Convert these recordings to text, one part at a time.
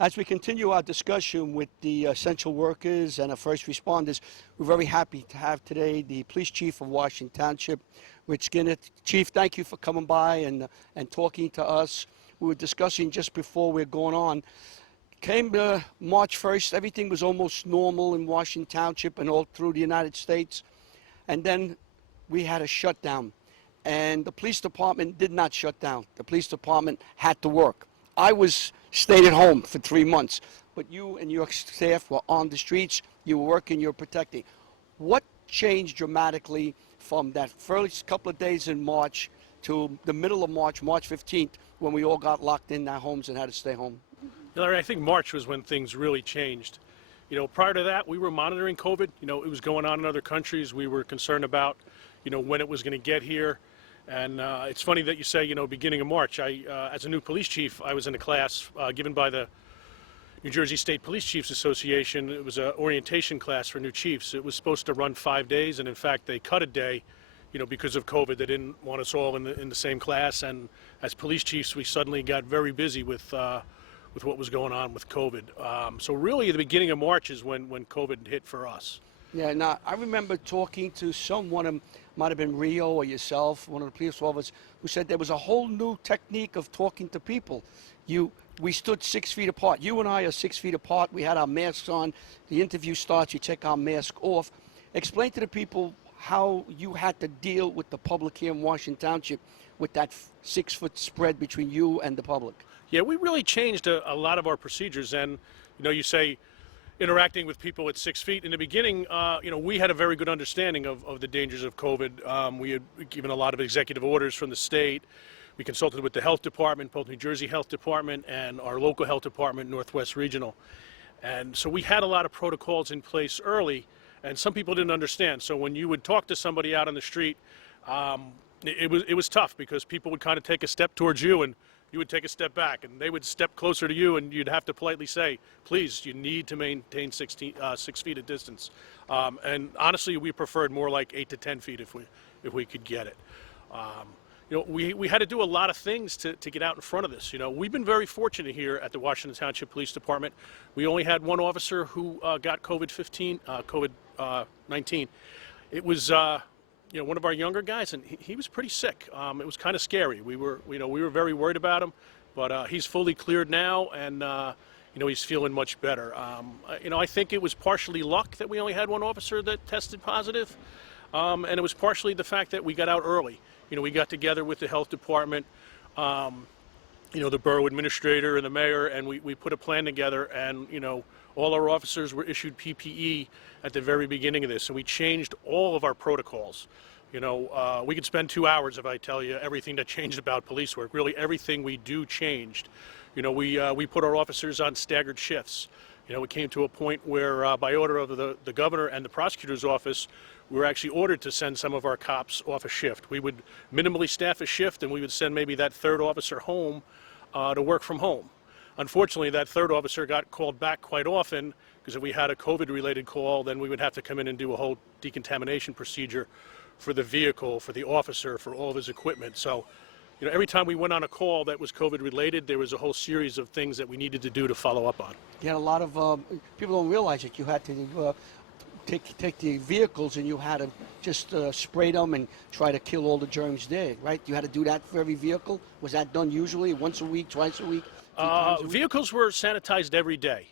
As we continue our discussion with the essential workers and our first responders, we're very happy to have today the police chief of Washington Township, Rich Skinner. Chief, thank you for coming by and talking to us. We were discussing just before we're going on. Came March 1st, everything was almost normal in Washington Township and all through the United States. And then we had a shutdown. And the police department did not shut down. The police department had to work. I stayed at home for 3 months, but you and your staff were on the streets, you were working, you were protecting. What changed dramatically from that first couple of days in March to the middle of March, March 15th, when we all got locked in our homes and had to stay home? Larry, I think March was when things really changed. Prior to that, we were monitoring COVID. It was going on in other countries. We were concerned about, when it was going to get here. And it's funny that you say, beginning of March. As a new police chief, I was in a class given by the New Jersey State Police Chiefs Association. It was an orientation class for new chiefs. It was supposed to run 5 days, and in fact, they cut a day, because of COVID. They didn't want us all in the same class. And as police chiefs, we suddenly got very busy with what was going on with COVID. So really, the beginning of March is when COVID hit for us. Yeah, now I remember talking to someone, might have been Rio or yourself, one of the police officers, who said there was a whole new technique of talking to people. We stood 6 feet apart. You and I are 6 feet apart. We had our masks on. The interview starts, you take our mask off. Explain to the people how you had to deal with the public here in Washington Township with that 6-foot spread between you and the public. Yeah, we really changed a lot of our procedures. And, you say, interacting with people at 6 feet. In the beginning, we had a very good understanding of the dangers of COVID. We had given a lot of executive orders from the state. We consulted with the health department, both New Jersey Health Department and our local health department, Northwest Regional. And so we had a lot of protocols in place early, and some people didn't understand. So when you would talk to somebody out on the street, it was tough because people would kind of take a step towards you and you would take a step back, and they would step closer to you, and you'd have to politely say, please, you need to maintain 6 feet of distance. And honestly, we preferred more like 8 to 10 feet if we could get it. We had to do a lot of things to get out in front of this. We've been very fortunate here at the Washington Township Police Department. We only had one officer who got COVID-19. It was one of our younger guys, and he was pretty sick. It was kind of scary. We were very worried about him, but he's fully cleared now, and he's feeling much better. I think it was partially luck that we only had one officer that tested positive, and it was partially the fact that we got out early. We got together with the health department, the borough administrator and the mayor, and we put a plan together, and all our officers were issued PPE at the very beginning of this, and we changed all of our protocols. We could spend 2 hours if I tell you everything that changed about police work. Really, everything we do changed. We put our officers on staggered shifts. It came to a point where, by order of the governor and the prosecutor's office, we were actually ordered to send some of our cops off a shift. We would minimally staff a shift, and we would send maybe that third officer home to work from home. Unfortunately, that third officer got called back quite often, because if we had a COVID-related call, then we would have to come in and do a whole decontamination procedure for the vehicle, for the officer, for all of his equipment. So, every time we went on a call that was COVID-related, there was a whole series of things that we needed to do to follow up on. You had a lot of people don't realize that you had to take the vehicles and you had to just spray them and try to kill all the germs there, right? You had to do that for every vehicle. Was that done usually once a week, twice a week? Vehicles were sanitized every day.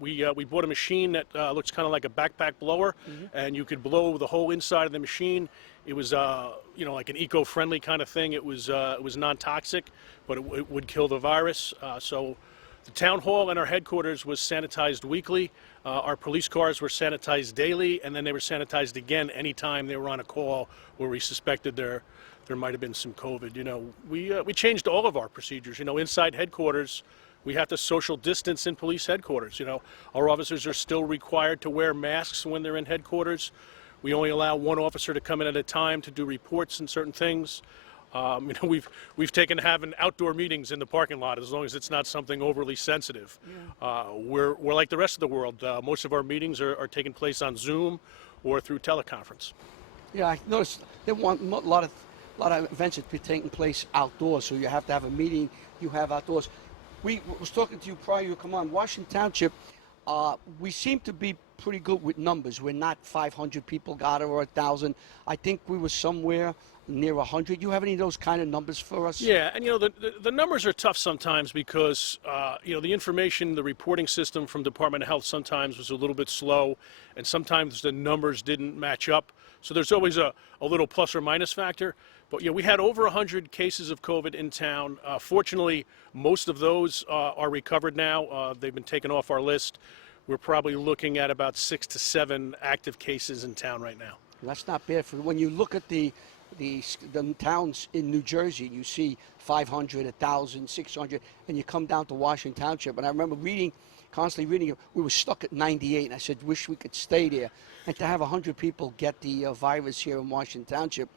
We bought a machine that looks kind of like a backpack blower, and you could blow the whole inside of the machine. It was like an eco-friendly kind of thing. It was non-toxic, but it would kill the virus. So the town hall and our headquarters was sanitized weekly. Our police cars were sanitized daily, and then they were sanitized again anytime they were on a call where we suspected there might have been some COVID. We changed all of our procedures. Inside headquarters, we have to social distance in police headquarters. Our officers are still required to wear masks when they're in headquarters. We only allow one officer to come in at a time to do reports and certain things. We've taken having outdoor meetings in the parking lot as long as it's not something overly sensitive. Yeah. We're like the rest of the world. Most of our meetings are taking place on Zoom or through teleconference. Yeah, I noticed they want a lot of events that be taking place outdoors, so you have to have a meeting you have outdoors. we was talking to you prior you come on. Washington Township, we seem to be pretty good with numbers. We're not 500 people got it or 1,000. I think we were somewhere near 100. You have any of those kind of numbers for us? Yeah, and the numbers are tough sometimes because the information, the reporting system from Department of Health sometimes was a little bit slow, and sometimes the numbers didn't match up. So there's always a little plus or minus factor. But we had over 100 cases of COVID in town. Fortunately, most of those are recovered now. They've been taken off our list. We're probably looking at about 6 to 7 active cases in town right now. That's not bad. When you look at the towns in New Jersey, you see 500, 1,000, 600, and you come down to Washington Township. And I remember constantly reading, we were stuck at 98, and I said, wish we could stay there. And to have 100 people get the virus here in Washington Township,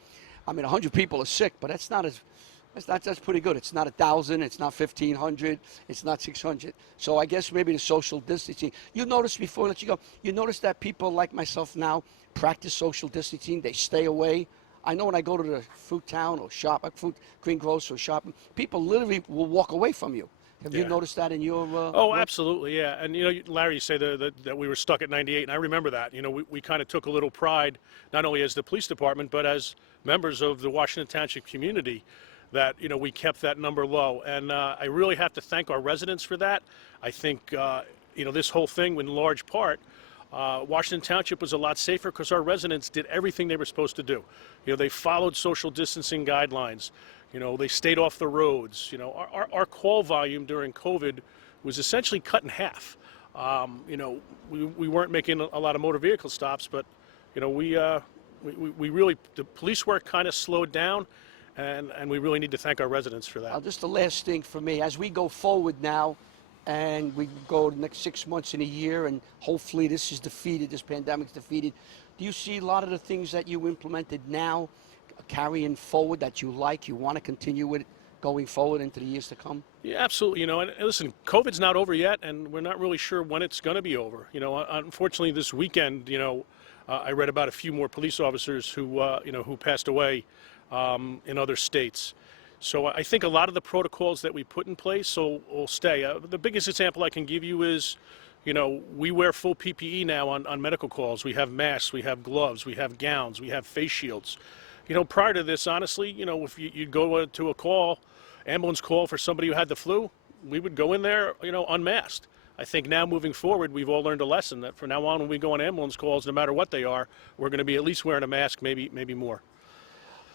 I mean, 100 people are sick, but that's pretty good. It's not 1,000, it's not 1,500, it's not 600. So I guess maybe the social distancing. You notice before I let you go, you notice that people like myself now practice social distancing. They stay away. I know when I go to the fruit town or shop, fruit greengrocer or shopping, people literally will walk away from you. Have you noticed that in your Oh, work? Absolutely, yeah. And, Larry, you say that we were stuck at 98, and I remember that. We kind of took a little pride, not only as the police department, but as members of the Washington Township community, that, we kept that number low. And I really have to thank our residents for that. I think, this whole thing, in large part, Washington Township was a lot safer because our residents did everything they were supposed to do. They followed social distancing guidelines. They stayed off the roads. Our call volume during COVID was essentially cut in half. We weren't making a lot of motor vehicle stops, but we really, the police work kind of slowed down, and we really need to thank our residents for that. Just the last thing for me, as we go forward now, and we go the next 6 months in a year, and hopefully this is defeated, this pandemic's defeated. Do you see a lot of the things that you implemented now carrying forward that you want to continue with going forward into the years to come? Yeah, absolutely. And listen, COVID's not over yet, and we're not really sure when it's going to be over. Unfortunately, this weekend, I read about a few more police officers who passed away in other states. So I think a lot of the protocols that we put in place will stay. The biggest example I can give you is, we wear full PPE now on medical calls. We have masks, we have gloves, we have gowns, we have face shields. Prior to this, honestly, if you'd go to a ambulance call for somebody who had the flu, we would go in there, unmasked. I think now moving forward, we've all learned a lesson that from now on, when we go on ambulance calls, no matter what they are, we're going to be at least wearing a mask, maybe more.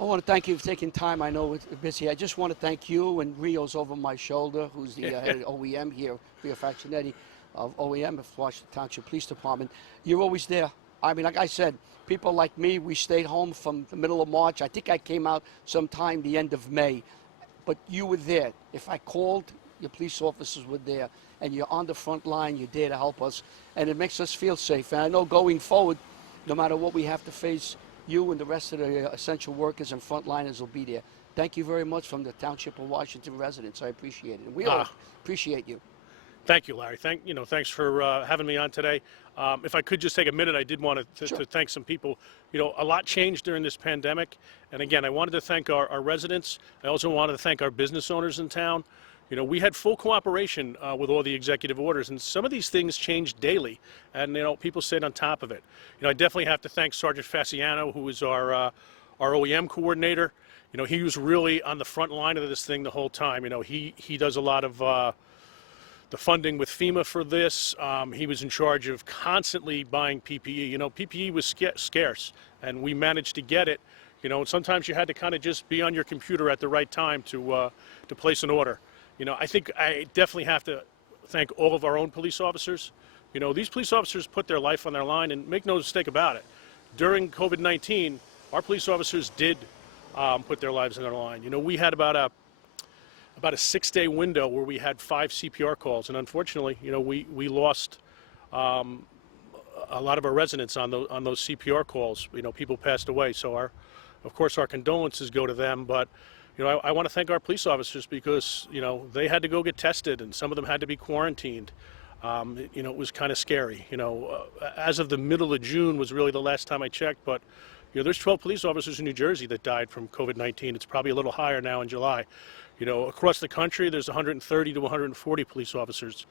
I want to thank you for taking time. I know it's busy. I just want to thank you, and Rio's over my shoulder, who's the head of OEM here, Rio Faccinetti of OEM of Washington Township Police Department. You're always there. I mean, like I said, people like me, we stayed home from the middle of March. I think I came out sometime the end of May. But you were there. If I called, your police officers were there. And you're on the front line, you're there to help us. And it makes us feel safe. And I know going forward, no matter what we have to face, you and the rest of the essential workers and frontliners will be there. Thank you very much from the Township of Washington residents. I appreciate it. And we all appreciate you. Thank you, Larry. Thanks for having me on today. If I could just take a minute, I did want to thank some people. A lot changed during this pandemic. And again, I wanted to thank our residents. I also wanted to thank our business owners in town. We had full cooperation with all the executive orders, and some of these things changed daily, and people stayed on top of it. I definitely have to thank Sergeant Fasciano, who is our OEM coordinator. He was really on the front line of this thing the whole time. He does a lot of the funding with FEMA for this. He was in charge of constantly buying PPE. PPE was scarce, and we managed to get it. And sometimes you had to kind of just be on your computer at the right time to place an order. I think I definitely have to thank all of our own police officers. These police officers put their life on their line, and make no mistake about it. During COVID-19, our police officers did put their lives on their line. We had about a 6-day window where we had 5 CPR calls, and unfortunately, we lost a lot of our residents on those CPR calls. People passed away, so of course our condolences go to them, but I want to thank our police officers because, they had to go get tested, and some of them had to be quarantined. It was kind of scary. As of the middle of June was really the last time I checked, but, there's 12 police officers in New Jersey that died from COVID-19. It's probably a little higher now in July. You know, across the country, there's 130 to 140 police officers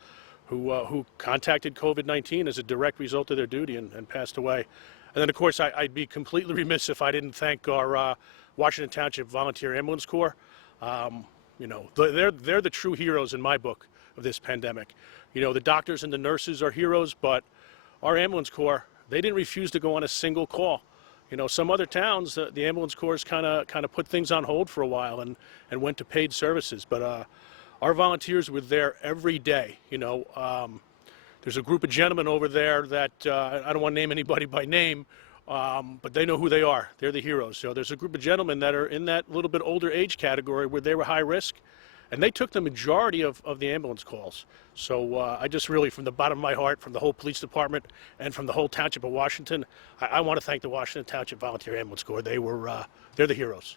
who contacted COVID-19 as a direct result of their duty and passed away. And then, of course, I'd be completely remiss if I didn't thank our Washington Township Volunteer Ambulance Corps. You know, they're the true heroes in my book of this pandemic. You know, the doctors and the nurses are heroes, but our ambulance corps, they didn't refuse to go on a single call. You know, some other towns, the ambulance corps kind of put things on hold for a while and went to paid services. But our volunteers were there every day. You know, there's a group of gentlemen over there that I don't want to name anybody by name, but they know who they are. They're the heroes. So there's a group of gentlemen that are in that little bit older age category where they were high risk, and they took the majority of the ambulance calls. So I just really, from the bottom of my heart, from the whole police department and from the whole Township of Washington, I want to thank the Washington Township Volunteer Ambulance Corps. They're the heroes.